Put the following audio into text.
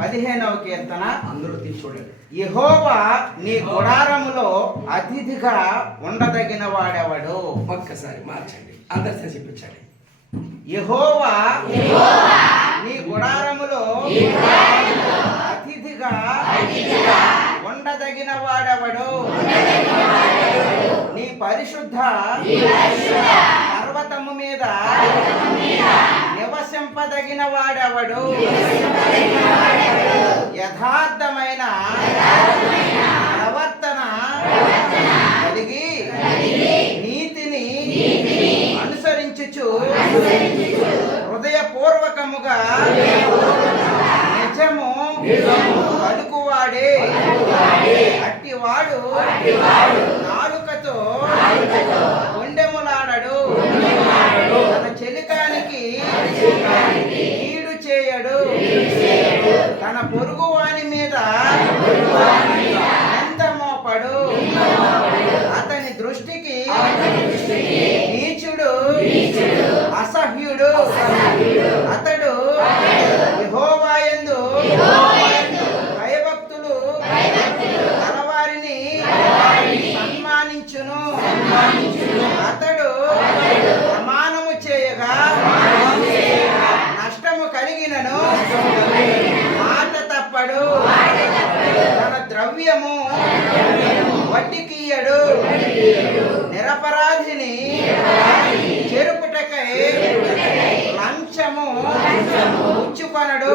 15వ కీర్తన. అందరూ తీసి చూడండి. యెహోవా నీ గుడారములో అతిథిగా ఉండదగిన వాడెవడు? ఒక్కసారి మార్చండి, అందరితో చెప్పించండి. యెహోవా నీ గుడారములో అతిథిగా ఉండదగిన వాడెవడు? నీ పరిశుద్ధ పర్వతము మీద నివసింపదగిన వాడెవడు? యథార్థమైన ప్రవర్తన కలిగి నీతిని అనుసరించుచు హృదయపూర్వకముగా నిజము పలుకువాడే అట్టివాడు నాలుకతో కొండెములాడడు, తన చెలికానికి కీడు చేయడు, తన పొరుగు వాని మీద నింద మోపడు, అతని దృష్టికి నీచుడు అసహ్యుడు. అతడు యెహోవాయందు భయభక్తులు గలవారిని సన్మానించును. అతడు ప్రమాణము చేయగా నష్టము కలిగినను మాట తప్పడు, తన ద్రవ్యము వడ్డీకియ్యడు, నిరపరాధిని చెరుపుటకై లంచము పుచ్చుకొనడు.